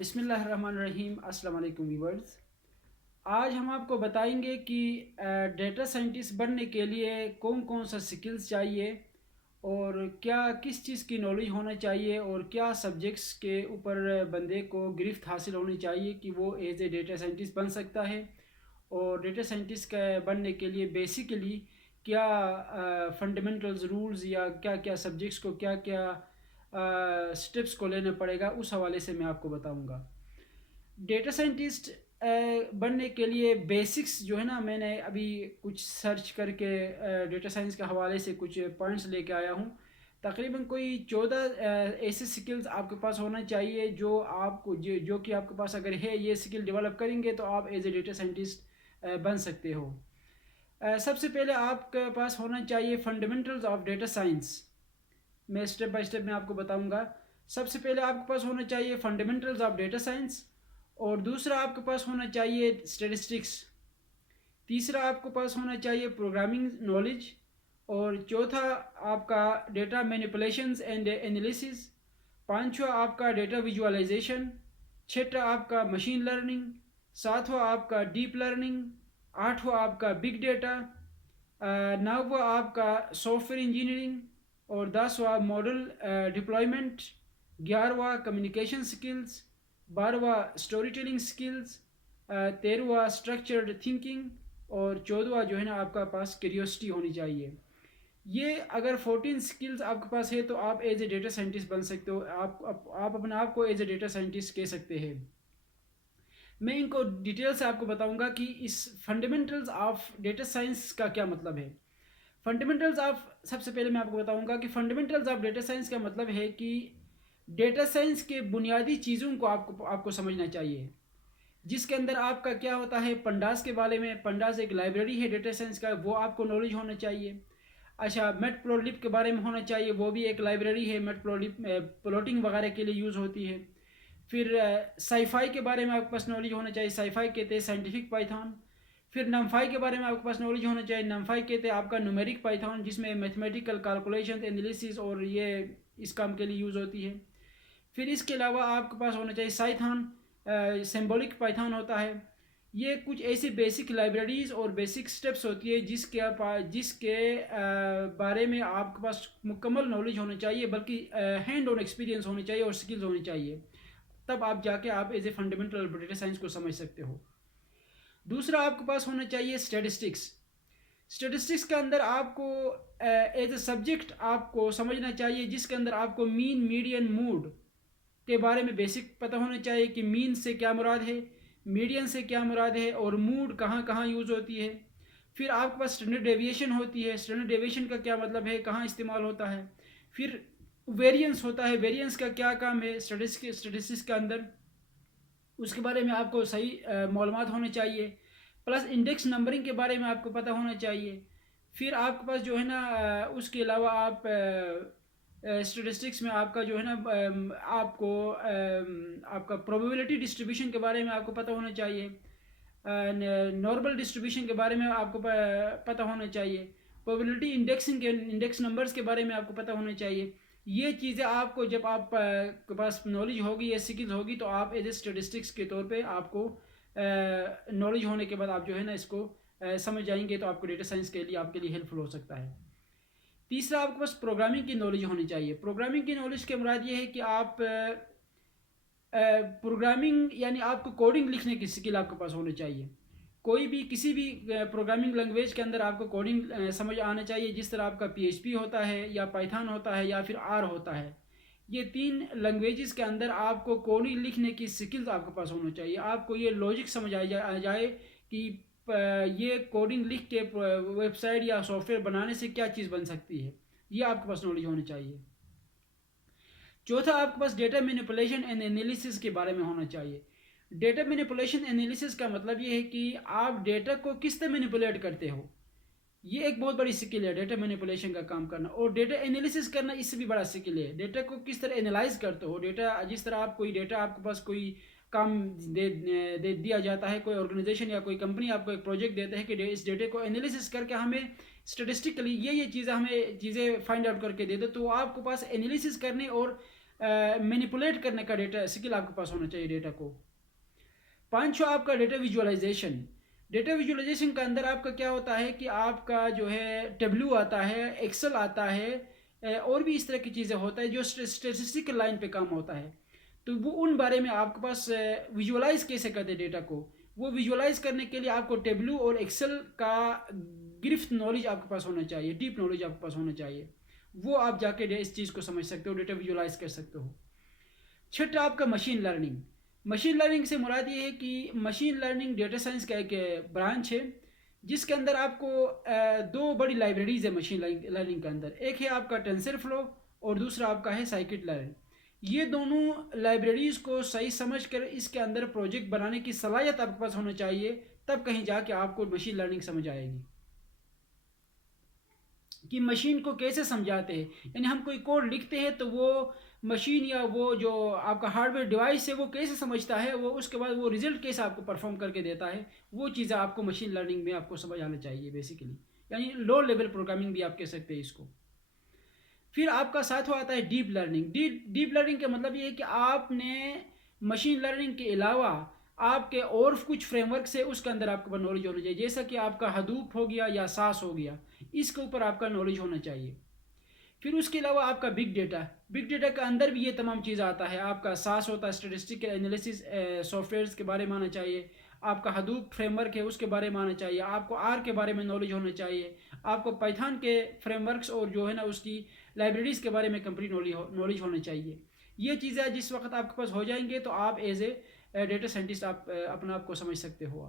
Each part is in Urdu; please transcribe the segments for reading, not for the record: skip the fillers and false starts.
بسم اللہ الرحمن الرحیم۔ السلام علیکم ویورز۔ آج ہم آپ کو بتائیں گے کہ ڈیٹا سائنٹسٹ بننے کے لیے کون کون سا سکلز چاہیے اور کیا کس چیز کی نالج ہونا چاہیے اور کیا سبجیکٹس کے اوپر بندے کو گرفت حاصل ہونی چاہیے کہ وہ ایز اے ڈیٹا سائنٹسٹ بن سکتا ہے، اور ڈیٹا سائنٹسٹ کا بننے کے لیے بیسیکلی کیا فنڈامنٹلز رولز یا کیا کیا سبجیکٹس کو کیا کیا سٹیپس کو لینا پڑے گا، اس حوالے سے میں آپ کو بتاؤں گا۔ ڈیٹا سائنٹسٹ بننے کے لیے بیسکس جو ہے نا، میں نے ابھی کچھ سرچ کر کے ڈیٹا سائنس کے حوالے سے کچھ پوائنٹس لے کے آیا ہوں۔ تقریباً کوئی 14 ایسے سکلز آپ کے پاس ہونا چاہیے جو آپ کو جو کہ آپ کے پاس اگر ہے، یہ سکل ڈیولپ کریں گے تو آپ ایز اے ڈیٹا سائنٹسٹ بن سکتے ہو۔ سب سے پہلے آپ کے پاس ہونا چاہیے فنڈامنٹلز آف ڈیٹا سائنس۔ میں اسٹیپ بائی اسٹیپ میں آپ کو بتاؤں گا۔ سب سے پہلے آپ کے پاس ہونا چاہیے فنڈامنٹلز آف ڈیٹا سائنس، اور دوسرا آپ کے پاس ہونا چاہیے اسٹیٹسٹکس، تیسرا آپ کے پاس ہونا چاہیے پروگرامنگ نالج، اور چوتھا آپ کا ڈیٹا مینیپولیشنز اینڈ انالیسز، پانچواں آپ کا ڈیٹا ویژوالائزیشن، چھٹا آپ کا مشین لرننگ، ساتواں آپ کا ڈیپ لرننگ، آٹھواں آپ کا بگ ڈیٹا، نوواں آپ کا سافٹ ویئر انجینئرنگ، اور 10واں ماڈل ڈپلائمنٹ، 11واں کمیونیکیشن سکلز، 12واں اسٹوری ٹیلنگ سکلز، 13واں اسٹرکچرڈ تھنکنگ، اور 14واں جو ہے نا آپ کا پاس کیریوسٹی ہونی چاہیے۔ یہ اگر 14 سکلز آپ کے پاس ہے تو آپ ایز اے ڈیٹا سائنٹسٹ بن سکتے ہو، آپ اپنے آپ کو ایز اے ڈیٹا سائنٹسٹ کہہ سکتے ہیں۔ میں ان کو ڈیٹیل سے آپ کو بتاؤں گا کہ اس فنڈامنٹلز آف ڈیٹا سائنس کا کیا مطلب ہے۔ فنڈامنٹلز آف سب سے پہلے میں آپ کو بتاؤں گا کہ فنڈامنٹلز آف ڈیٹا سائنس کا مطلب ہے کہ ڈیٹا سائنس کے بنیادی چیزوں کو آپ کو سمجھنا چاہیے، جس کے اندر آپ کا کیا ہوتا ہے پنڈاس کے بارے میں۔ پنڈاس ایک لائبریری ہے ڈیٹا سائنس کا، وہ آپ کو نالج ہونا چاہیے۔ اچھا، میٹ پلوٹلب کے بارے میں ہونا چاہیے، وہ بھی ایک لائبریری ہے، میٹ پلوٹلب پلاٹنگ وغیرہ کے لیے یوز ہوتی ہے۔ پھر سائی فائی کے بارے میں آپ کے پاس نالج ہونا چاہیے، سائی فائی کہتے ہیں سائنٹیفک پائتھون۔ پھر نمفائی کے بارے میں آپ کے پاس نالج ہونا چاہیے، نمفائی کہتے ہیں آپ کا نومیرک پائتھون، جس میں میتھمیٹیکل کیلکولیشن انالیسز اور یہ اس کام کے لیے یوز ہوتی ہے۔ پھر اس کے علاوہ آپ کے پاس ہونا چاہیے سائتھون، سمبولک پائتھون ہوتا ہے۔ یہ کچھ ایسی بیسک لائبریریز اور بیسک سٹیپس ہوتی ہے جس کے بارے میں آپ کے پاس مکمل نالج ہونا چاہیے، بلکہ ہینڈ آن ایکسپیرینس ہونی چاہیے اور سکلز ہونی چاہیے، تب آپ جا کے آپ as a fundamental data science کو سمجھ سکتے ہو۔ دوسرا آپ کے پاس ہونا چاہیے اسٹیٹسٹکس۔ اسٹیٹسٹکس کے اندر آپ کو ایز اے سبجیکٹ آپ کو سمجھنا چاہیے، جس کے اندر آپ کو مین میڈین موڈ کے بارے میں بیسک پتہ ہونا چاہیے کہ مین سے کیا مراد ہے، میڈین سے کیا مراد ہے، اور موڈ کہاں کہاں یوز ہوتی ہے۔ پھر آپ کے پاس اسٹینڈرڈ ڈیویشن ہوتی ہے، اسٹینڈرڈ ڈیویشن کا کیا مطلب ہے، کہاں استعمال ہوتا ہے۔ پھر ویریئنس ہوتا ہے، ویریئنس کا کیا کام ہے اسٹیٹسٹکس کے اندر، اس کے بارے میں آپ کو صحیح معلومات ہونے چاہیے۔ پلس انڈیکس نمبرنگ کے بارے میں آپ کو پتہ ہونا چاہیے۔ پھر آپ کے پاس جو ہے نا اس کے علاوہ آپ اسٹیٹسٹکس میں آپ کا جو ہے نا آپ کا پروبیبلٹی ڈسٹریبیوشن کے بارے میں آپ کو پتہ ہونا چاہیے، نارمل ڈسٹریبیوشن کے بارے میں آپ کو پتہ ہونا چاہیے، پروبیبلٹی انڈیکس نمبرز کے بارے میں آپ کو پتہ ہونا چاہیے۔ یہ چیزیں آپ کو جب آپ کے پاس نالج ہوگی یا سکل ہوگی تو آپ ایز اے اسٹیٹسٹکس کے طور پہ آپ کو نالج ہونے کے بعد آپ جو ہے نا اس کو سمجھ جائیں گے، تو آپ کو ڈیٹا سائنس کے لیے آپ کے لیے ہیلپ فل ہو سکتا ہے۔ تیسرا آپ کے پاس پروگرامنگ کی نالج ہونی چاہیے۔ پروگرامنگ کی نالج کے مراد یہ ہے کہ آپ پروگرامنگ یعنی آپ کو کوڈنگ لکھنے کی سکل آپ کے پاس ہونی چاہیے۔ کوئی بھی کسی بھی پروگرامنگ لینگویج کے اندر آپ کو کوڈنگ سمجھ آنا چاہیے، جس طرح آپ کا پی ایچ پی ہوتا ہے یا پائتھون ہوتا ہے یا پھر آر ہوتا ہے۔ یہ تین لینگویجز کے اندر آپ کو کوڈنگ لکھنے کی سکلز آپ کے پاس ہونا چاہیے۔ آپ کو یہ لاجک سمجھ آ جائے کہ یہ کوڈنگ لکھ کے ویب سائٹ یا سافٹ ویئر بنانے سے کیا چیز بن سکتی ہے، یہ آپ کے پاس نالج ہونی چاہیے۔ چوتھا آپ کے پاس ڈیٹا مینیپولیشن اینڈ انالیسز کے بارے میں ہونا چاہیے۔ ڈیٹا مینیپولیشن انالیسز کا مطلب یہ ہے کہ آپ ڈیٹا کو کس طرح مینیپولیٹ کرتے ہو، یہ ایک بہت بڑی سکل ہے ڈیٹا مینیپولیشن کا کام کرنا، اور ڈیٹا انالیسز کرنا اس سے بھی بڑا سکل ہے۔ ڈیٹا کو کس طرح انالائز کرتے ہو، ڈیٹا جس طرح آپ کوئی ڈیٹا آپ کے پاس کوئی کام دے دیا جاتا ہے، کوئی آرگنائزیشن یا کوئی کمپنی آپ کو ایک پروجیکٹ دیتے ہیں کہ اس ڈیٹا کو انالیسز کر کے ہمیں اسٹیٹسٹکلی یہ چیزیں ہمیں فائنڈ آؤٹ کر کے دے دو، تو آپ کے پاس انالیسز کرنے اور مینیپولیٹ کرنے کا ڈیٹا اسکل آپ کے پاس ہونا چاہیے ڈیٹا کو. پانچواں آپ کا ڈیٹا ویژوائزیشن. ڈیٹا ویژوائزیشن کا اندر آپ کا کیا ہوتا ہے کہ آپ کا جو ہے ٹیبلو آتا ہے, ایکسل آتا ہے, اور بھی اس طرح کی چیزیں ہوتا ہے جو اسٹیٹسٹیکل لائن پہ کام ہوتا ہے. تو وہ ان بارے میں آپ کے پاس ویژوائز کیسے کرتے ڈیٹا کو, وہ ویژوائز کرنے کے لیے آپ کو ٹیبلو اور ایکسل کا گرفت نالج آپ کے پاس ہونا چاہیے, ڈیپ نالج آپ کے پاس ہونا چاہیے. وہ آپ جا کے اس چیز کو سمجھ سکتے ہو, ڈیٹا ویژوائز کر سکتے ہو. چھٹا آپ کا مشین لرننگ. مشین لرننگ سے مراد یہ ہے کہ مشین لرننگ ڈیٹا سائنس کا ایک برانچ ہے جس کے اندر آپ کو دو بڑی لائبریریز ہے مشین لرننگ کے اندر. ایک ہے آپ کا ٹینسر فلو اور دوسرا آپ کا ہے سائیکٹ لرن. یہ دونوں لائبریریز کو صحیح سمجھ کر اس کے اندر پروجیکٹ بنانے کی صلاحیت آپ کے پاس ہونا چاہیے, تب کہیں جا کے آپ کو مشین لرننگ سمجھ آئے گی کہ مشین کو کیسے سمجھاتے ہیں. یعنی ہم کوئی کوڈ لکھتے ہیں تو وہ مشین یا وہ جو آپ کا ہارڈ ویئر ڈیوائس ہے وہ کیسے سمجھتا ہے, وہ اس کے بعد وہ ریزلٹ کیسے آپ کو پرفارم کر کے دیتا ہے, وہ چیزیں آپ کو مشین لرننگ میں آپ کو سمجھ آنا چاہیے بیسیکلی. یعنی لو لیول پروگرامنگ بھی آپ کہہ سکتے ہیں اس کو. پھر آپ کا ساتھ آتا ہے ڈیپ لرننگ. ڈیپ لرننگ کا مطلب یہ ہے کہ آپ نے مشین لرننگ کے علاوہ آپ کے اور کچھ فریم ورک سے اس کے اندر آپ کو نالج ہونا چاہیے, جیسا کہ آپ کا ہدوپ ہو گیا یا ساس ہو گیا, اس کے اوپر آپ کا نالج ہونا چاہیے. پھر اس کے علاوہ آپ کا بگ ڈیٹا. بگ ڈیٹا کے اندر بھی یہ تمام چیز آتا ہے. آپ کا ساس ہوتا ہے اسٹیٹسٹیکل انالیسس سافٹ ویئرس کے بارے میں آنا چاہیے, آپ کا ہدوپ فریم ورک ہے اس کے بارے میں آنا چاہیے, آپ کو آر کے بارے میں نالج ہونا چاہیے, آپ کو پائتھن کے فریم ورکس اور جو ہے نا اس کی لائبریریز کے بارے میں کمپلیٹ نالج ہونا چاہیے. یہ چیزیں جس وقت آپ کے پاس ہو جائیں گے تو آپ ایز اے ڈیٹا سائنٹسٹ آپ اپنا آپ کو سمجھ سکتے ہو.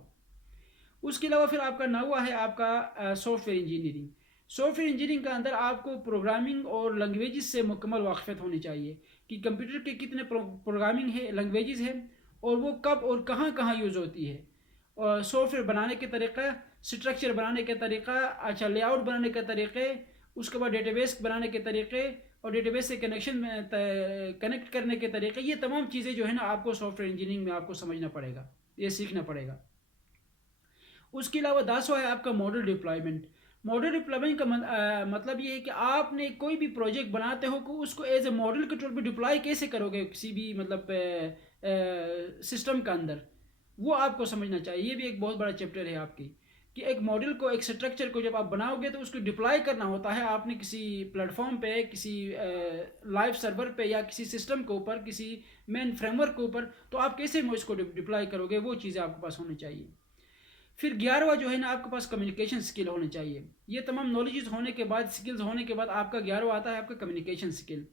اس کے علاوہ پھر آپ کا نوواں ہے آپ کا soft ware engineering. Soft ware engineering کا اندر آپ کو پروگرامنگ اور لینگویجز سے مکمل واقفیت ہونی چاہیے کہ کمپیوٹر کے کتنے پروگرامنگ ہے لینگویجز ہیں اور وہ کب اور کہاں کہاں یوز ہوتی ہے, اور سافٹ ویئر بنانے کے طریقہ, اسٹرکچر بنانے کے طریقہ, اچھا لے آؤٹ بنانے کے طریقے, اس کے بعد ڈیٹا بیس بنانے کے طریقے اور ڈیٹا بیس سے کنیکٹ کرنے کے طریقے. یہ تمام چیزیں جو ہے نا آپ کو سافٹ ویئر انجینئرنگ میں آپ کو سمجھنا پڑے گا, یہ سیکھنا پڑے گا. اس کے علاوہ 10واں ہے آپ کا ماڈل ڈپلائمنٹ. ماڈل ڈپلائمنٹ کا مطلب یہ ہے کہ آپ نے کوئی بھی پروجیکٹ بناتے ہو کہ اس کو ایز اے ماڈل کے طور پہ ڈپلائی کیسے کرو گے کسی بھی مطلب سسٹم کے اندر, وہ آپ کو سمجھنا چاہیے. یہ بھی ایک بہت بڑا چیپٹر ہے آپ کی کہ ایک ماڈل کو, ایک اسٹرکچر کو جب آپ بناؤ گے تو اس کو ڈپلائی کرنا ہوتا ہے. آپ نے کسی پلیٹ فارم پہ, کسی لائیو سرور پہ یا کسی سسٹم کے اوپر, کسی مین فریم ورک کے اوپر, تو آپ کیسے اس کو ڈپلائی کرو گے, وہ چیزیں آپ کے پاس ہونی چاہیے. پھر 11واں جو ہے نا آپ کے پاس کمیونیکیشن سکل ہونے چاہیے. یہ تمام نالجز ہونے کے بعد, سکلز ہونے کے بعد آپ کا 11واں آتا ہے آپ کا کمیونیکیشن سکل.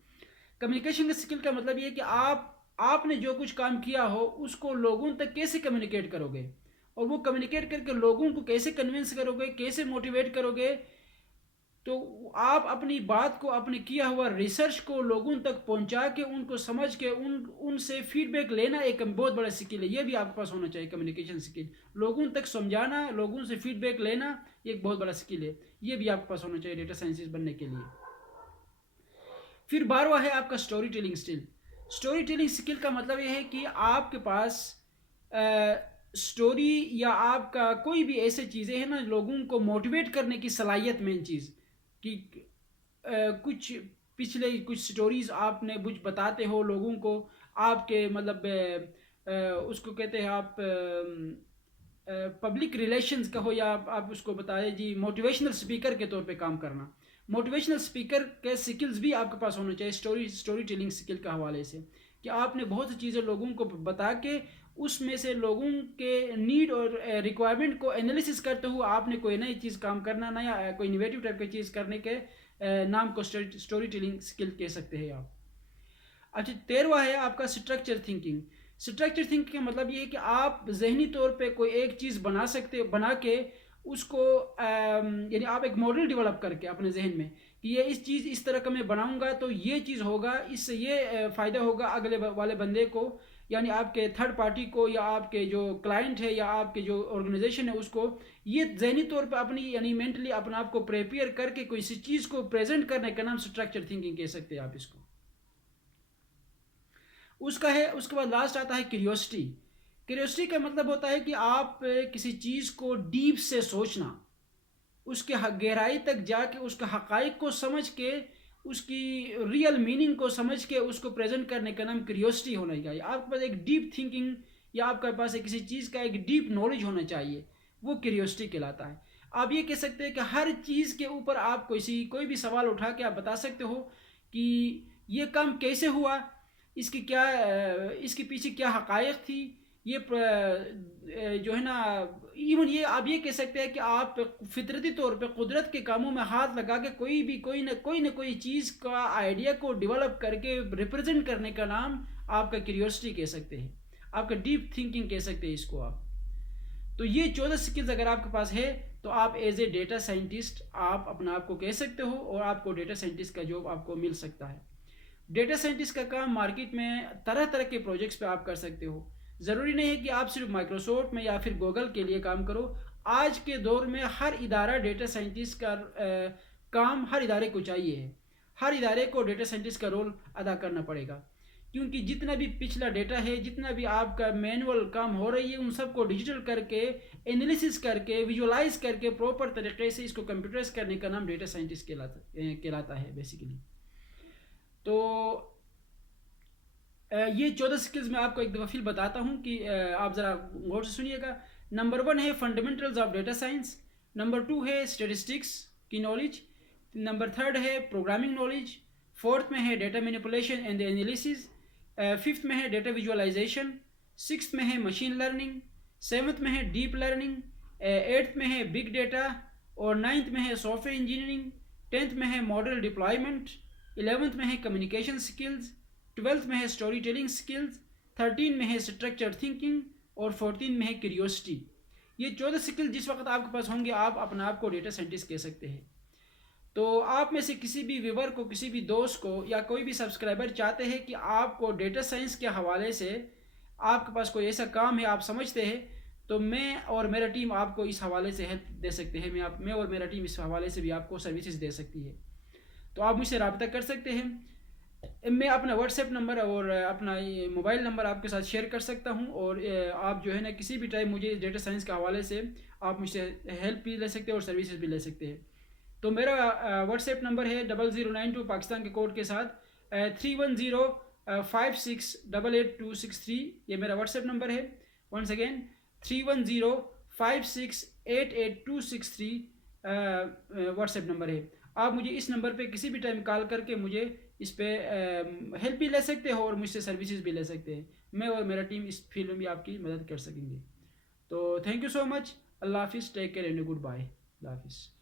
کمیونیکیشن کا سکل کا مطلب یہ ہے کہ آپ نے جو کچھ کام کیا ہو اس کو لوگوں تک کیسے کمیونیکیٹ کرو گے, اور وہ کمیونیکیٹ کر کے لوگوں کو کیسے کنونس کرو گے, کیسے موٹیویٹ کرو گے. تو آپ اپنی بات کو, اپنے کیا ہوا ریسرچ کو لوگوں تک پہنچا کے, ان کو سمجھ کے, ان سے فیڈ بیک لینا ایک بہت بڑا سکل ہے. یہ بھی آپ کے پاس ہونا چاہیے کمیونیکیشن سکل. لوگوں تک سمجھانا, لوگوں سے فیڈ بیک لینا, یہ ایک بہت بڑا سکل ہے. یہ بھی آپ کے پاس ہونا چاہیے ڈیٹا سائنسسٹ بننے کے لیے. پھر 12واں ہے آپ کا اسٹوری ٹیلنگ سکل. اسٹوری ٹیلنگ سکل کا مطلب یہ ہے کہ آپ کے پاس اسٹوری یا آپ کا کوئی بھی ایسے چیزیں ہیں نا لوگوں کو موٹیویٹ کرنے کی صلاحیت. مین چیز کہ کچھ پچھلے کچھ سٹوریز آپ نے کچھ بتاتے ہو لوگوں کو, آپ کے مطلب اس کو کہتے ہیں آپ پبلک ریلیشنز کا ہو, یا آپ اس کو بتائیں جی موٹیویشنل سپیکر کے طور پہ کام کرنا. موٹیویشنل سپیکر کے سکلز بھی آپ کے پاس ہونا چاہیے اسٹوری ٹیلنگ سکل کا حوالے سے, کہ آپ نے بہت سی چیزیں لوگوں کو بتا کے اس میں سے لوگوں کے نیڈ اور ریکوائرمنٹ کو انالیسس کرتے ہوئے آپ نے کوئی نئی چیز کام کرنا, نیا کوئی انوویٹیو ٹائپ کی چیز کرنے کے نام کو اسٹوری ٹیلنگ سکل کہہ سکتے ہیں آپ. اچھا 13واں ہے آپ کا اسٹرکچر تھنکنگ. اسٹرکچر تھنکنگ کا مطلب یہ ہے کہ آپ ذہنی طور پہ کوئی ایک چیز بنا کے اس کو یعنی آپ ایک ماڈل ڈیولپ کر کے اپنے ذہن میں کہ یہ اس چیز اس طرح کا میں بناؤں گا تو یہ چیز ہوگا, اس سے یہ فائدہ ہوگا اگلے والے بندے کو, یعنی آپ کے تھرڈ پارٹی کو, یا آپ کے جو کلائنٹ ہے, یا آپ کے جو آرگنائزیشن ہے اس کو. یہ ذہنی طور پہ اپنی یعنی مینٹلی اپنا آپ کو پریپیئر کر کے کوئی چیز کو پریزنٹ کرنے کا نام اسٹرکچر تھنکنگ کہہ سکتے ہیں آپ اس کو. اس کے بعد لاسٹ آتا ہے کیوریوسٹی. کیوریوسٹی کا مطلب ہوتا ہے کہ آپ کسی چیز کو ڈیپ سے سوچنا, اس کے گہرائی تک جا کے اس کے حقائق کو سمجھ کے اس کی ریئل میننگ کو سمجھ کے اس کو پریزنٹ کرنے کا نام کریوسٹی ہونا چاہیے. آپ کے پاس ایک ڈیپ تھنکنگ یا آپ کے پاس کسی چیز کا ایک ڈیپ نالج ہونا چاہیے, وہ کریوسٹی کہلاتا ہے. آپ یہ کہہ سکتے ہیں کہ ہر چیز کے اوپر آپ کوئی بھی سوال اٹھا کے آپ بتا سکتے ہو کہ یہ کام کیسے ہوا, اس کے پیچھے کیا حقائق تھی, یہ جو ہے نا, ایون یہ آپ یہ کہہ سکتے ہیں کہ آپ فطرتی طور پہ قدرت کے کاموں میں ہاتھ لگا کے کوئی نہ کوئی چیز کا آئیڈیا کو ڈیولپ کر کے ریپرزینٹ کرنے کا نام آپ کا کیوریوسٹی کہہ سکتے ہیں, آپ کا ڈیپ تھنکنگ کہہ سکتے ہیں اس کو آپ. تو یہ 14 سکلز اگر آپ کے پاس ہے تو آپ ایز اے ڈیٹا سائنٹسٹ آپ اپنا آپ کو کہہ سکتے ہو, اور آپ کو ڈیٹا سائنٹسٹ کا جاب آپ کو مل سکتا ہے. ڈیٹا سائنٹسٹ کا کام مارکیٹ میں طرح طرح کے پروجیکٹس پہ آپ کر سکتے ہو. ضروری نہیں ہے کہ آپ صرف مائکروسافٹ میں یا پھر گوگل کے لیے کام کرو. آج کے دور میں ہر ادارہ ڈیٹا سائنٹسٹ کا کام ہر ادارے کو چاہیے ہے. ہر ادارے کو ڈیٹا سائنٹسٹ کا رول ادا کرنا پڑے گا, کیونکہ جتنا بھی پچھلا ڈیٹا ہے, جتنا بھی آپ کا مینول کام ہو رہی ہے, ان سب کو ڈیجیٹل کر کے انالیسس کر کے ویژولائز کر کے پراپر طریقے سے اس کو کمپیوٹرائز کرنے کا نام ڈیٹا سائنٹسٹ کہلاتا ہے بیسیکلی. تو یہ 14 سکلز میں آپ کو ایک دفعہ پھر بتاتا ہوں کہ آپ ذرا غور سے سنیے گا. نمبر 1 ہے fundamentals of data science. Number 2 ہے اسٹیٹسٹکس کی نالج. نمبر 3 ہے پروگرامنگ نالج. 4 میں ہے ڈیٹا مینیپولیشن اینڈ انالیسز. 5 میں ہے ڈیٹا ویژولائزیشن. 6 میں ہے مشین لرننگ. 7 میں ہے ڈیپ لرننگ. 8 میں ہے بگ ڈیٹا. اور 9 میں ہے سافٹ ویئر انجینئرنگ. 10 میں ہے ماڈل ڈپلائمنٹ. 11 میں ہے کمیونیکیشن سکلز. 12 میں ہے اسٹوری ٹیلنگ سکلز. 13 میں ہے اسٹرکچر تھنکنگ. اور 14 میں ہے کیوریوسٹی. یہ 14 سکل جس وقت آپ کے پاس ہوں گے آپ اپنا آپ کو ڈیٹا سائنٹسٹ کہہ سکتے ہیں. تو آپ میں سے کسی بھی ویور کو, کسی بھی دوست کو یا کوئی بھی سبسکرائبر چاہتے ہیں کہ آپ کو ڈیٹا سائنس کے حوالے سے آپ کے پاس کوئی ایسا کام ہے آپ سمجھتے ہیں, تو میں اور میرا ٹیم آپ کو اس حوالے سے ہیلپ دے سکتے ہیں. میں اور میرا ٹیم اس حوالے سے بھی آپ کو سروسز دے سکتی ہے. تو آپ مجھ سے رابطہ کر سکتے ہیں. میں اپنا واٹس ایپ نمبر اور اپنا موبائل نمبر آپ کے ساتھ شیئر کر سکتا ہوں, اور آپ جو ہے نا کسی بھی ٹائم مجھے ڈیٹا سائنس کے حوالے سے آپ مجھ سے ہیلپ بھی لے سکتے ہیں اور سروسز بھی لے سکتے ہیں. تو میرا واٹس ایپ نمبر ہے 0092 پاکستان کے کوڈ کے ساتھ 31056888263. یہ میرا واٹس ایپ نمبر ہے. Once again 31056888263 WhatsApp number ہے. آپ مجھے اس نمبر پہ کسی بھی ٹائم کال کر کے مجھے اس پہ ہیلپ بھی لے سکتے ہو اور مجھ سے سروسز بھی لے سکتے ہیں. میں اور میرا ٹیم اس فیلڈ میں بھی آپ کی مدد کر سکیں گے. تو تھینک یو سو مچ. اللہ حافظ. Take care and goodbye. اللہ حافظ.